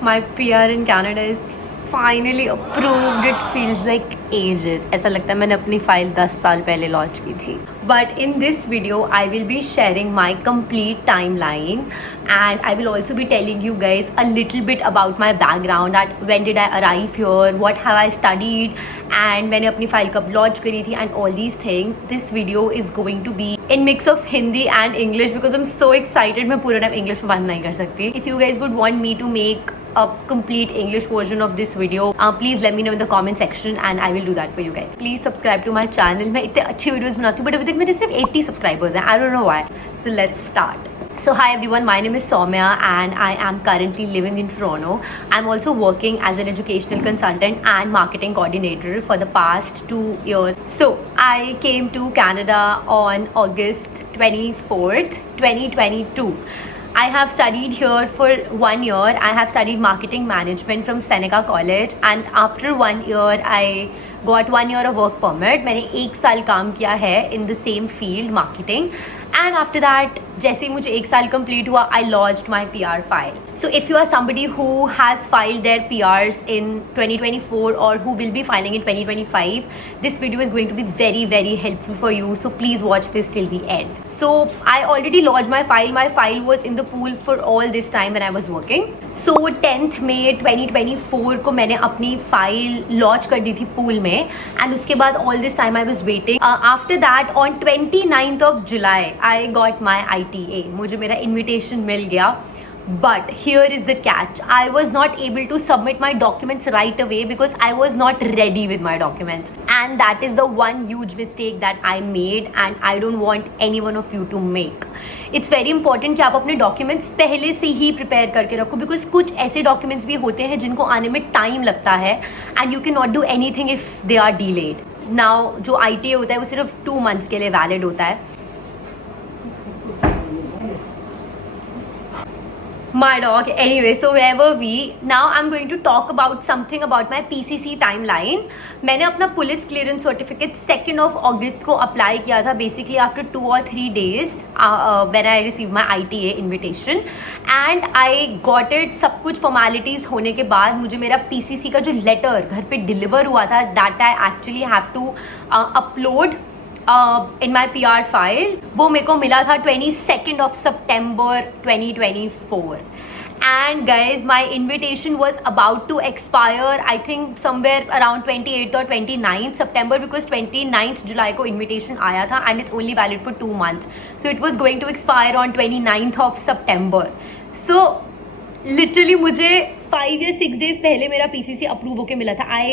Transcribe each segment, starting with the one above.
My PR in Canada is finally approved. It feels like ages. ऐसा लगता है मैंने अपनी फाइल 10 साल पहले लॉन्च की थी. But in this video, I will be sharing my complete timeline, and I will also be telling you guys a little bit about my background. That when did I arrive here, what have I studied, and मैंने अपनी file कब launch करी थी, and all these things. This video is going to be in mix of Hindi and English because I'm so excited. मैं पूरा time English में बात नहीं कर सकती. If you guys would want me to make a complete English version of this video, please let me know in the comment section and I will do that for you guys. Please subscribe to my channel. मैं इतने अच्छी videos बनाती हूँ but अभी तक मेरे सिर्फ 80 subscribers हैं. I don't know why. So let's start. So hi everyone, my name is Soumya and I am currently living in Toronto. I'm also working as an educational consultant and marketing coordinator for the past 2 years. So I came to Canada on August 24th, 2022. I have studied here for 1 year. I have studied marketing management from Seneca College and after 1 year I got 1 year of work permit. मैंने 1 साल काम किया है in the same field marketing and after that जैसे ही मुझे 1 साल complete हुआ I lodged my PR file. So if you are somebody who has filed their PRs in 2024 or who will be filing in 2025, this video is going to be very very helpful for you. So please watch this till the end. So I already lodged my file. My file was in the pool for all this time when I was working. So 10th May 2024 को मैंने अपनी file launch कर दी थी pool में and उसके बाद all this time I was waiting. After that on 29th of July I got my ITA. मुझे मेरा invitation मिल गया. But here is the catch. I was not able to submit my documents right away because I was not ready with my documents. And that is the one huge mistake that I made and I don't want any one of you to make. It's very important कि आप अपने documents पहले से ही prepare करके रखो because कुछ ऐसे documents भी होते हैं जिनको आने में time लगता है and you cannot do anything if they are delayed. Now जो ITA होता है वो सिर्फ 2 months के लिए valid होता है. My dog. Anyway, so where were we? Now I'm going to talk about something about my PCC timeline. मैंने अपना police clearance certificate 2nd of August को अप्लाई किया था basically after 2 or 3 days when I received my ITA invitation and I got it. सब कुछ formalities होने के बाद मुझे मेरा PCC का जो लेटर घर पे डिलीवर हुआ था that I actually have to upload in my PR file. वो मेरे को मिला था 22nd of September 2024 and guys my invitation was about to expire I think somewhere around 28th or 29th September because 29th July को invitation आया था and it's only valid for 2 months. So it was going to expire on 29th of September. So literally मुझे 5 या 6 days पहले मेरा PCC approve होके मिला था.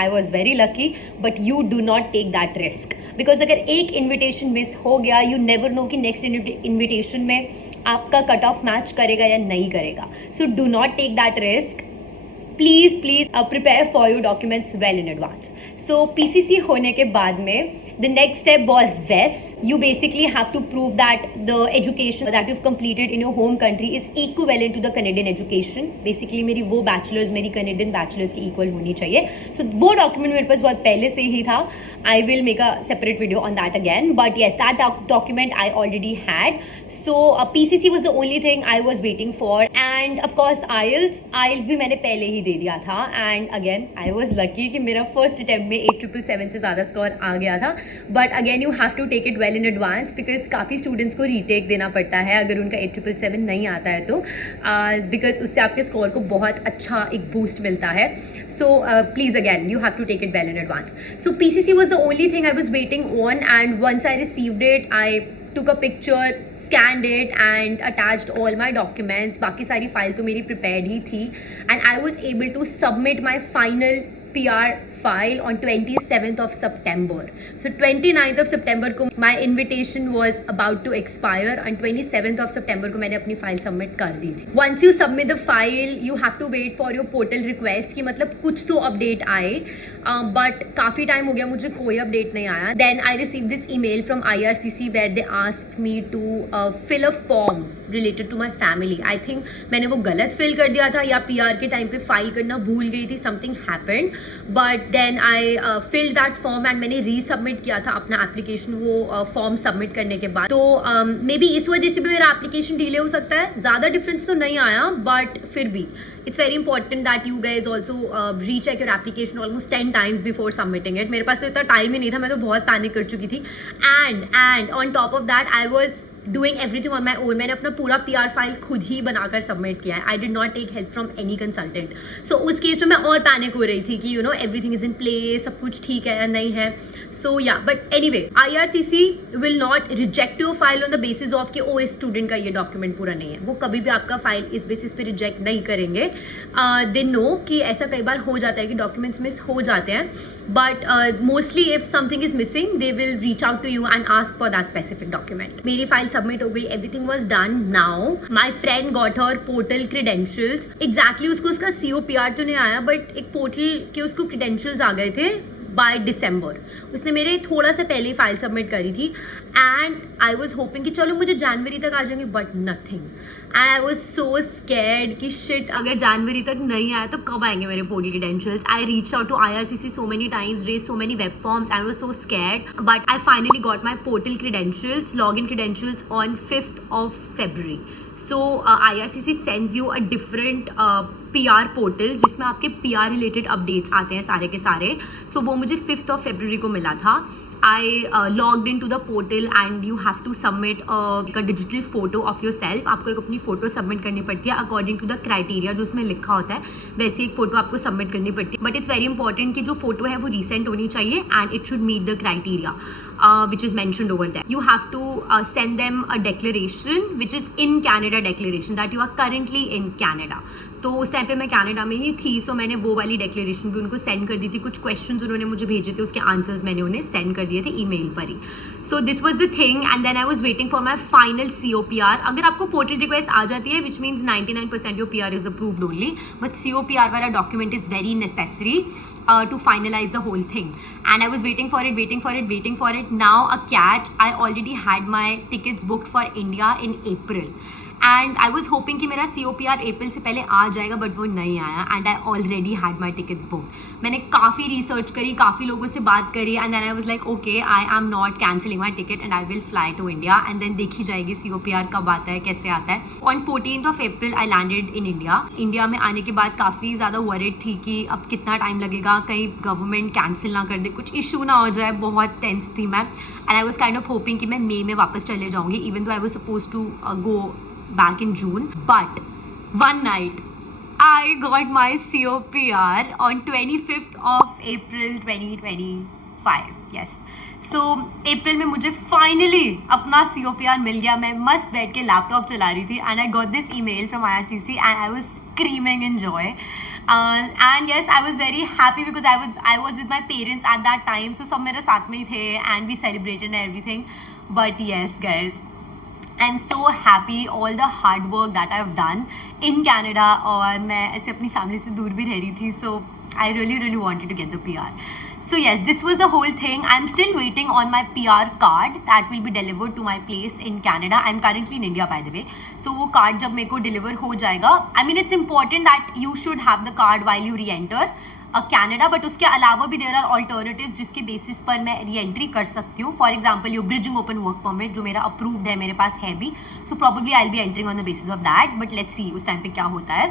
I was very lucky but you do not take that risk because अगर एक invitation miss हो गया you never know कि next invitation में आपका cut off match करेगा या नहीं करेगा. So do not take that risk. Please prepare for your documents well in advance. So PCC होने के बाद में the next step was VES. You basically have to prove that the education that you've completed in your home country is equivalent to the Canadian education. Basically मेरी वो bachelor's मेरी Canadian bachelor's की equal होनी चाहिए. So वो document मेरे पास बहुत पहले से ही था. I will make a separate video on that again. But yes, that document I already had. So PCC was the only thing I was waiting for. And of course IELTS भी मैंने पहले ही दे दिया था. And again I was lucky कि मेरा first attempt में 8777 से ज़्यादा score आ गया था. But again you have to take it well in advance because काफ़ी students को retake देना पड़ता है अगर उनका 8777 नहीं आता है तो because उससे आपके score को बहुत अच्छा एक boost मिलता है. So please again you have to take it well in advance. So PCC was the only thing I was waiting on and once I received it I took a picture, scanned it and attached all my documents. बाकी सारी file तो मेरी prepared ही थी and I was able to submit my final PR file on 27th of September. So 29th of September को my invitation was about to expire and 27th of September को मैंने अपनी file submit कर दी थी. Once you submit the file, you have to wait for your portal request कि मतलब कुछ तो अपडेट आए but काफ़ी टाइम हो गया मुझे कोई अपडेट नहीं आया. Then I received this email from IRCC where they asked me to fill a form related to my family. I think मैंने वो गलत फिल कर दिया था या PR के टाइम पे फाइल करना भूल गई थी. Something happened but then I filled that form and मैंने रीसबमिट किया था अपना एप्लीकेशन वो फॉर्म सबमिट करने के बाद. तो मे बी इस वजह से भी मेरा एप्लीकेशन डिले हो सकता है. ज़्यादा डिफरेंस तो नहीं आया, बट फिर भी it's very important that you guys also recheck your application almost 10 times before submitting it. मेरे पास तो इतना टाइम ही नहीं था, मैं तो बहुत पैनिक कर चुकी थी. and on top of that I was doing everything on my own. मैंने अपना पूरा PR फाइल खुद ही बनाकर सबमिट किया है. I did not take help from any consultant. So उस केस में मैं और पैनिक हो रही थी कि you know everything is in place, सब कुछ ठीक है या नहीं है. So yeah, but anyway, IRCC will not reject your file on the basis of कि ओ इस स्टूडेंट का ये डॉक्यूमेंट पूरा नहीं है. वो कभी भी आपका फाइल इस बेसिस पे रिजेक्ट नहीं करेंगे. They know कि ऐसा कई बार हो जाता है कि डॉक्यूमेंट्स मिस हो जाते हैं, but mostly if something is missing, they will reach out to you and ask for that specific document. मेरी फाइल सबमिट हो गई, everything was done. Now my friend got her portal credentials. Exactly उसको उसका COPR तो नहीं आया, but एक portal के उसको credentials आ गए थे बाय दिसंबर. उसने मेरे थोड़ा सा पहले ही फाइल सबमिट करी थी एंड आई वॉज होपिंग कि चलो मुझे जनवरी तक आ जाएंगे, but nothing. And I was so scared कि शिट, अगर जनवरी तक नहीं आया तो कब आएंगे मेरे portal credentials. I reach out to IRCC so many times, raised so many web forms. I was so scared, but I finally got my portal credentials, login credentials on 5th of February. So IRCC sends you a different PR portal जिसमें आपके PR related updates आते हैं सारे के सारे. सो वो मुझे 5th of February को मिला था. I logged into the portal and you have to submit a digital photo of yourself. आपको एक अपनी फ़ोटो सबमिट करनी पड़ती है अकॉर्डिंग टू द क्राइटेरिया जो उसमें लिखा होता है. वैसे एक फ़ोटो आपको सबमिट करनी पड़ती है, बट इट्स वेरी इंपॉर्टेंट कि जो फोटो है वो रिसेंट होनी चाहिए and it should meet the criteria which is mentioned over there. You have to send them a declaration which is in Canada declaration that you are currently in Canada. तो उस time पे मैं Canada में ही थी, सो मैंने वो वाली declaration भी उनको सेंड कर दी थी. कुछ क्वेश्चंस उन्होंने मुझे भेजे थे, उसके आंसर्स मैंने उन्हें सेंड कर दिए थे ईमेल पर ही. So this was the thing and then I was waiting for my final COPR. अगर आपको पोर्टल रिक्वेस्ट आ जाती है which means 99% your PR is approved only, but COPR वाला document is very necessary to finalize the whole thing. And I was waiting for it. Now a catch, I already had my tickets booked for India in April. And I was hoping कि मेरा COPR अप्रैल से पहले आ जाएगा, but वो नहीं आया. And I already had my tickets book. मैंने काफ़ी रिसर्च करी, काफ़ी लोगों से बात करी and then I was like okay, I am not cancelling my ticket and I will fly to India. And then देखी जाएगी COPR कब आता है, कैसे आता है. On 14th of April I landed in India. India में आने के बाद काफ़ी ज़्यादा वरीड थी कि अब कितना टाइम लगेगा, कहीं गवर्नमेंट कैंसिल ना कर दे, कुछ इशू ना हो जाए. बहुत टेंस थी मैं and I was kind of hoping कि मैं मई में वापस चले जाऊँगी, even though I was suppose to go back in June. But one night I got my COPR on 25th of April 2025. Yes. So अप्रैल में मुझे फाइनली अपना COPR मिल गया. मैं मस्त बैठ के लैपटॉप चला रही थी and I got this email from IRCC and I was screaming in joy. And yes, I was very happy because I was with my parents at that time. So सब मेरे साथ में ही थे and we celebrated and everything. But yes guys, I'm so happy all the hard work that I've done in Canada. और मैं ऐसे अपनी family से दूर भी रह रही थी, so I really wanted to get the PR. So yes, this was the whole thing. I'm still waiting on my PR card that will be delivered to my place in Canada. I'm currently in India by the way. So वो card जब मेरे को deliver हो जाएगा, I mean it's important that you should have the card while you re-enter Canada, but उसके अलावा भी there are alternative जिसके बेसिस पर मैं री एंट्री कर सकती हूँ. For example your bridging open work permit जो मेरा अप्रूव्ड है, मेरे पास है भी. So probably I will be entering on the basis of that, but let's see उस टाइम पे क्या होता है.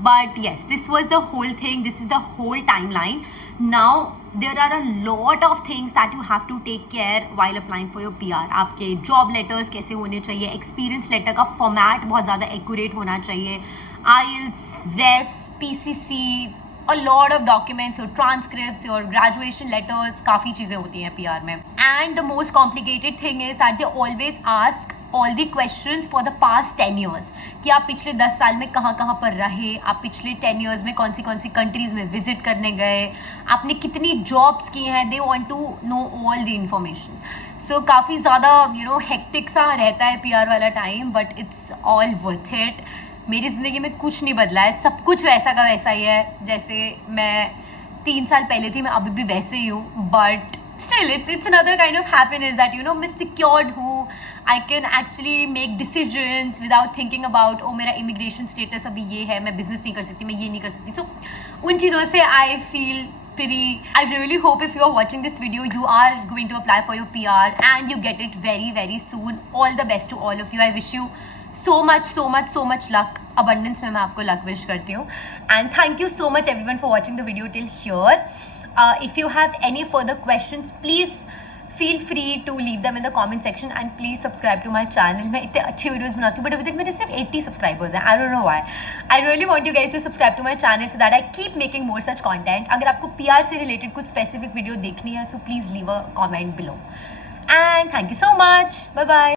But yes, this was the whole thing, this is the whole timeline. Now there are a lot of things that you have to take care while applying for your PR. आपके job letters कैसे होने चाहिए, experience letter का format बहुत ज़्यादा accurate होना चाहिए, IELTS, WES, PCC, a lot of documents, your transcripts, your graduation letters, काफ़ी चीज़ें होती हैं PR में. And the most complicated thing is that they always ask all the questions for the past 10 years कि आप पिछले 10 साल में कहाँ कहाँ पर रहे, आप पिछले 10 years में कौन सी कंट्रीज़ में विजिट करने गए, आपने कितनी जॉब्स की हैं. they want to know all the information. So काफ़ी ज़्यादा हेक्टिक सा रहता है PR वाला time, but it's all worth it. मेरी ज़िंदगी में कुछ नहीं बदला है, सब कुछ वैसा का वैसा ही है जैसे मैं 3 साल पहले थी, मैं अभी भी वैसे ही हूँ. But still it's another kind of happiness that मैं सिक्योर्ड हूँ. I can actually make decisions without thinking about मेरा इमिग्रेशन स्टेटस अभी ये है, मैं बिजनेस नहीं कर सकती, मैं ये नहीं कर सकती. सो उन चीज़ों से I feel pretty. I really hope if you are watching this video, you are going to apply for your PR and you get it very, very soon. All the best to all of you. I wish you so much luck. Abundance में मैं आपको luck wish करती हूँ. And thank you so much everyone for watching the video till here. If you have any further questions, please feel free to leave them in the comment section and please subscribe to my channel. मैं इतने अच्छे videos बनाती हूँ, but अभी तक मेरे सिर्फ 80 subscribers हैं. I don't know why. I really want you guys to subscribe to my channel so that I keep making more such content. अगर आपको PR से related कुछ specific video देखनी है, so please leave a comment below. And thank you so much. Bye bye.